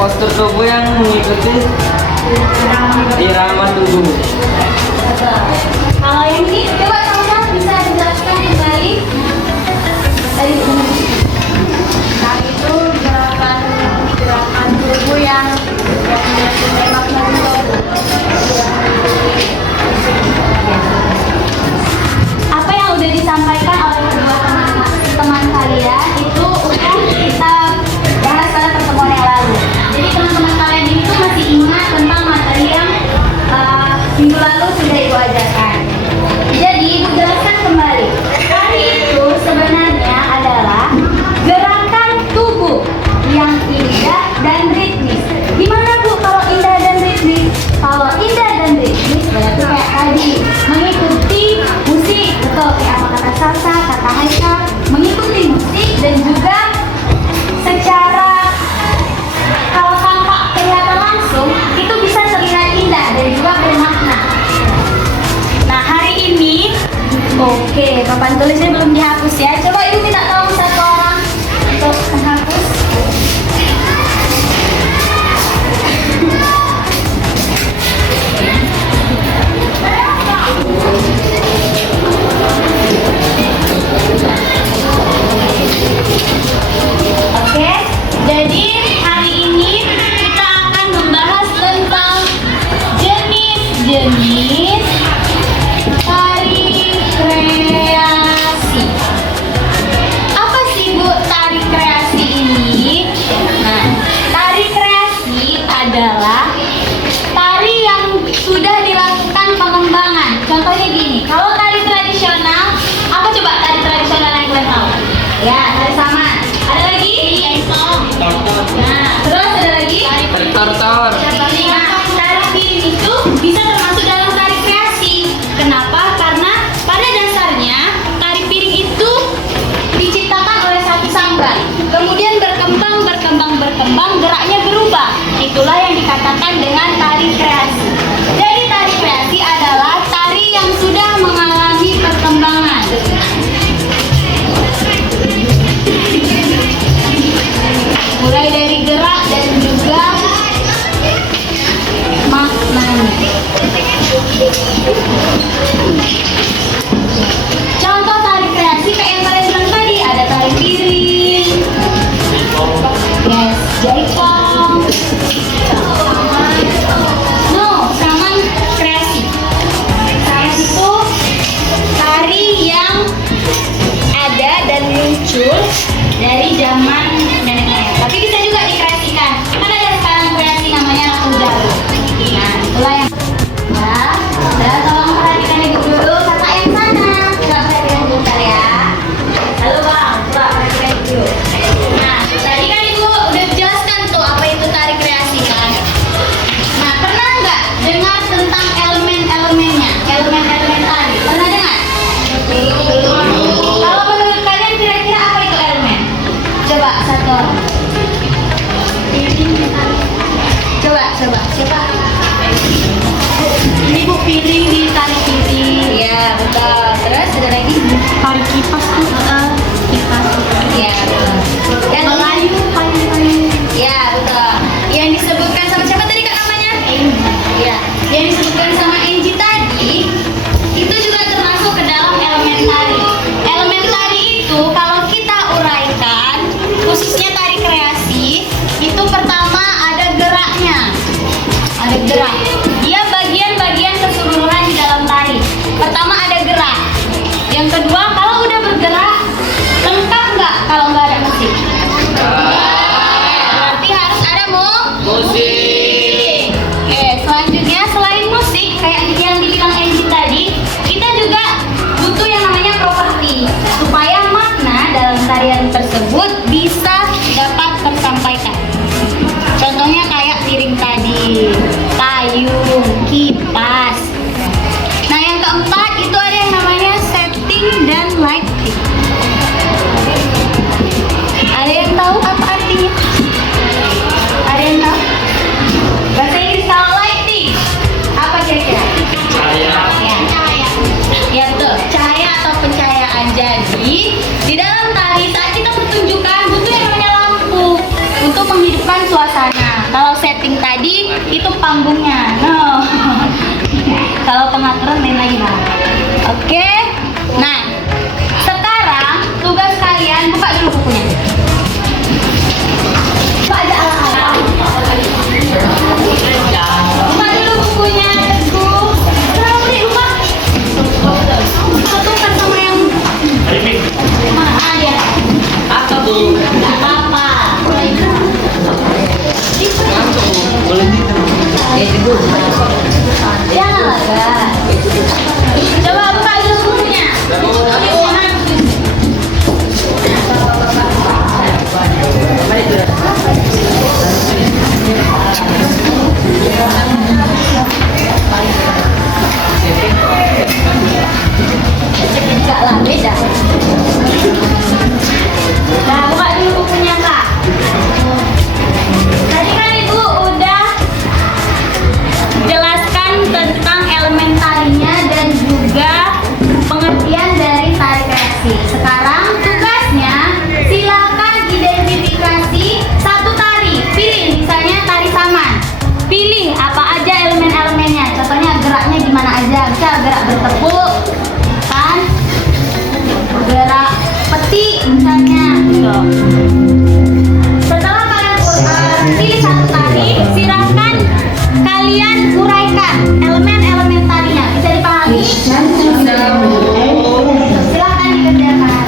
Postur tubuh yang mengikuti irama tubuh. Kalau yang ini, coba teman-teman bisa dijelaskan kembali. Tadi nah, itu gerakan tubuh yang makna apa yang udah disampaikan oleh kedua teman kalian itu udah kita bahas pada pertemuan yang lalu. Jadi teman-teman kalian itu masih ingat tentang materi yang minggu lalu sudah Ibu ajarkan. Jadi Ibu jelaskan kembali. Tari itu sebenarnya adalah gerakan tubuh yang indah dan ritmis. Gimana Bu kalau indah dan ritmis? Kalau indah dan ritmis berarti kayak tadi mengikuti musik, betul kayak apa kata salsa, kata haika, mengikuti musik dan juga secara kalau tampak kelihatan langsung itu bisa terlihat indah dan juga bermakna. Nah hari ini, oke, papan tulisnya belum dihapus ya. Coba Ibu minta tolong satu orang untuk menghapus. Oke, jadi hari ini kita akan membahas tentang jenis-jenis tari kreasi. Apa sih Bu tari kreasi ini? Nah, tari kreasi adalah tari yang sudah dilakukan pengembangan. Contohnya gini, kalau tari tradisional, apa coba tari tradisional yang kalian tahu? Ya, tari saman. Ada lagi? Nah, terus ada lagi? Tortor. Nah, tari piring itu bisa termasuk dalam tari kreasi. Kenapa? Karena pada dasarnya tari piring itu diciptakan oleh satu sanggar. Kemudian berkembang, geraknya berubah. Itulah yang dikatakan dengan tari kreasi. Jadi tari kreasi adalah tari yang sudah mengalami perkembangan. Mulai dari gerak dan juga maknanya. Contoh tari kreasi kayak yang kalian bilang tadi, ada tari piring, yes, jaipong, saman kreasi. Kreasi itu tari yang ada dan muncul dari zaman nenek moyang. Tapi bisa juga dikreasikan. Kan ada sekarang kreasi namanya laku jalu. Nah, itulah yang dan tolong perhatikan Ibu dulu kata yang sana. Coba perhatikan dulu ya. Halo Bang, coba perhatikan dulu. Nah, tadi kan Ibu udah jelaskan tuh apa itu tari kreasi kan. Nah, pernah nggak dengar tentang elemen-elemennya? Elemen-elemen tari. Pernah dengar? Belum. Kalau menurut kalian kira-kira apa itu elemen? Coba satu orang. Coba siapa? Ini Bu piring di tari piring. Iya betul. Terus ada lagi tari kipas tuh. Kipas. Iya betul. Dan Melayu paling. Iya betul. Yang disebutkan sama siapa tadi Kak namanya? Iya. Yang disebutkan sama Angie tadi itu juga termasuk ke dalam elemen tari. Elemen tari itu kalau kita uraikan, khususnya tari kreasi, itu pertama ada geraknya. Ada gerak. Dia bagian-bagian keseluruhan di dalam tari. Pertama ada gerak. Yang kedua, kalau udah bergerak, lengkap nggak kalau nggak ada musik? Berarti harus ada musik. Oke, selanjutnya selain musik, kayak yang dibilang Angie tadi, kita juga butuh yang namanya properti supaya makna dalam tarian tersebut bisa dapat tersampaikan. Contohnya kayak piring tadi, payung, kipas. Nah yang keempat itu ada yang namanya setting dan lighting. Ada yang tahu apa artinya? Ada yang tahu? Bahasa Inggris kalau lighting apa kira-kira? Cahaya. Ya betul, cahaya atau pencahayaan. Jadi di dalam tari saat kita pertunjukan butuh yang namanya lampu untuk menghidupkan suasana. kalau setting tadi itu panggungnya. No. Kalau pengaturan lain lagi nah. Oke. Nah, sekarang tugas kalian buka dulu bukunya. Buka aja ala-ala. Buka dulu bukunya, Teguh. Kenapa beli buka? Ketukar sama yang mana dia? Apa bu? Nggak apa-apa. Boleh itu. Jangan lah, guys. Coba buka dulu bukunya. Enggak lah, beda. Nah, buka dulu bukunya, Kak. Tadi kan Ibu udah jelaskan tentang elementarinya dan juga pengertian dari tari kreasi. Sekarang tugasnya silakan identifikasi satu tari. Pilih misalnya tari saman. Pilih apa aja elemen-elemennya. Contohnya geraknya gimana aja. Bisa gerak bertepuk, kan? Gerak peti misalnya. Gitu. Setelah kalian pilih satu tari, silakan kalian uraikan elemen-elemen tarinya. Bisa dipahami? Silakan dikerjakan.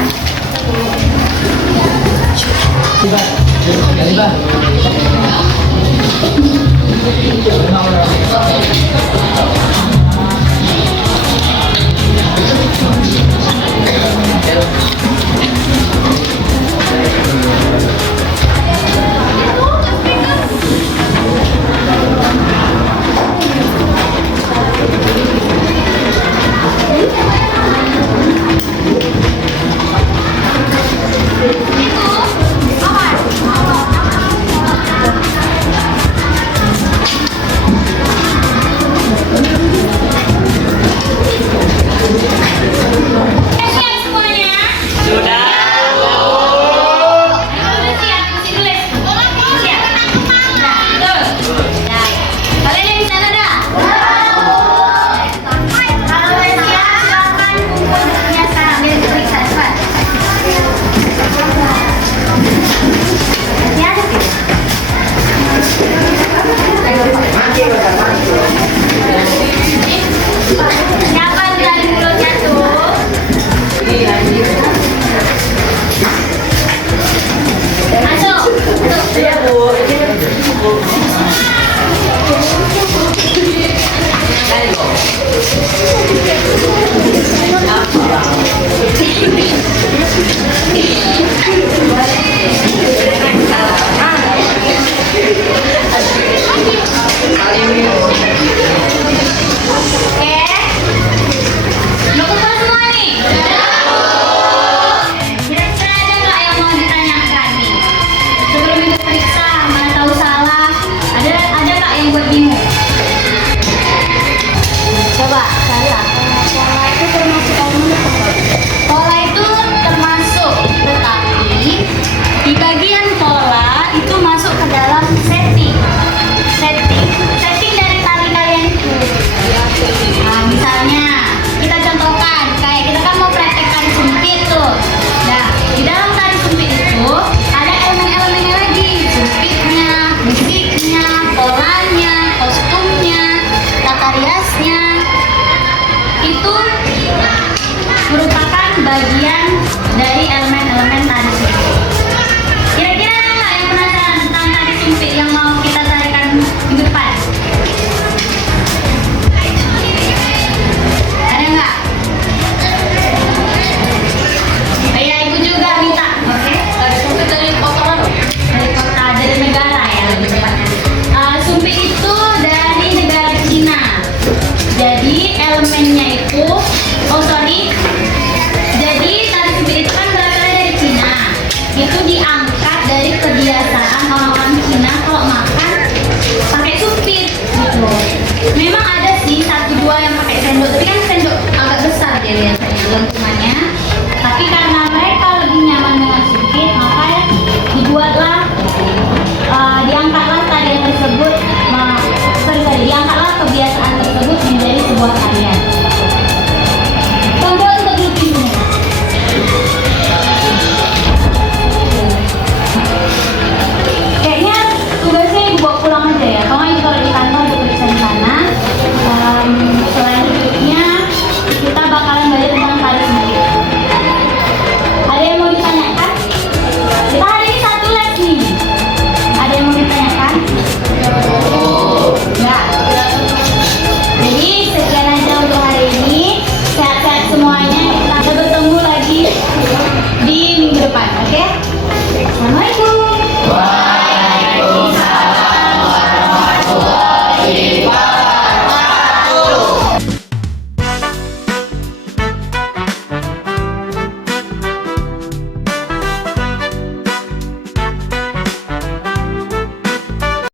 Siap semuanya? Sudah. Udah siap, mesti tulis. Siap. Nah, tuh. Nah, kalian yang di sana dah? Kalau udah siap, silakan kumpul bukunya sekarang. Biar diperiksa, cepat. Masih ada sih? Siapa dari mulutnya tuh? Masuk. Iya bu. Oke. Udah kumpul semua nih? Kira-kira ada nggak yang mau ditanyakan nih? Sebelum Ibu periksa, mana tahu salah. Ada nggak yang buat bingung? Coba, Sarah. Pola itu termasuk elemen apa? Pola itu termasuk, tetapi di bagian pola itu masuk ke dalam setting. Setting dari tali kalian itu. Nah, misalnya kita contohkan, kayak kita kan mau praktek tari sumpit tuh. Nah, di dalam tari sumpit itu ada elemen-elemennya lagi, sumpitnya, musiknya, polanya, kostumnya, tata riasnya. Itu merupakan bagian dari elemen-elemen tari sumpit. Kira-kira ada nggak yang penasaran tentang tari sumpit yang mau kita tarikan minggu depan? Ada nggak? Iya, Ibu juga minta. Oke. Sumpit dari kota dari negara ya lebih tepatnya. Sumpit itu dari negara Cina. Jadi elemennya itu, jadi tari sumpit itu kan berasal dari Cina. Itu diangkat dari kebiasaan orang-orang Cina kalau makan pakai sumpit gitu. Memang ada sih satu dua yang pakai sendok, tapi kan sendok agak besar jadi lentungannya. Tapi karena mereka lebih nyaman dengan sumpit, maka dibuatlah diangkatlah tarian buat kalian.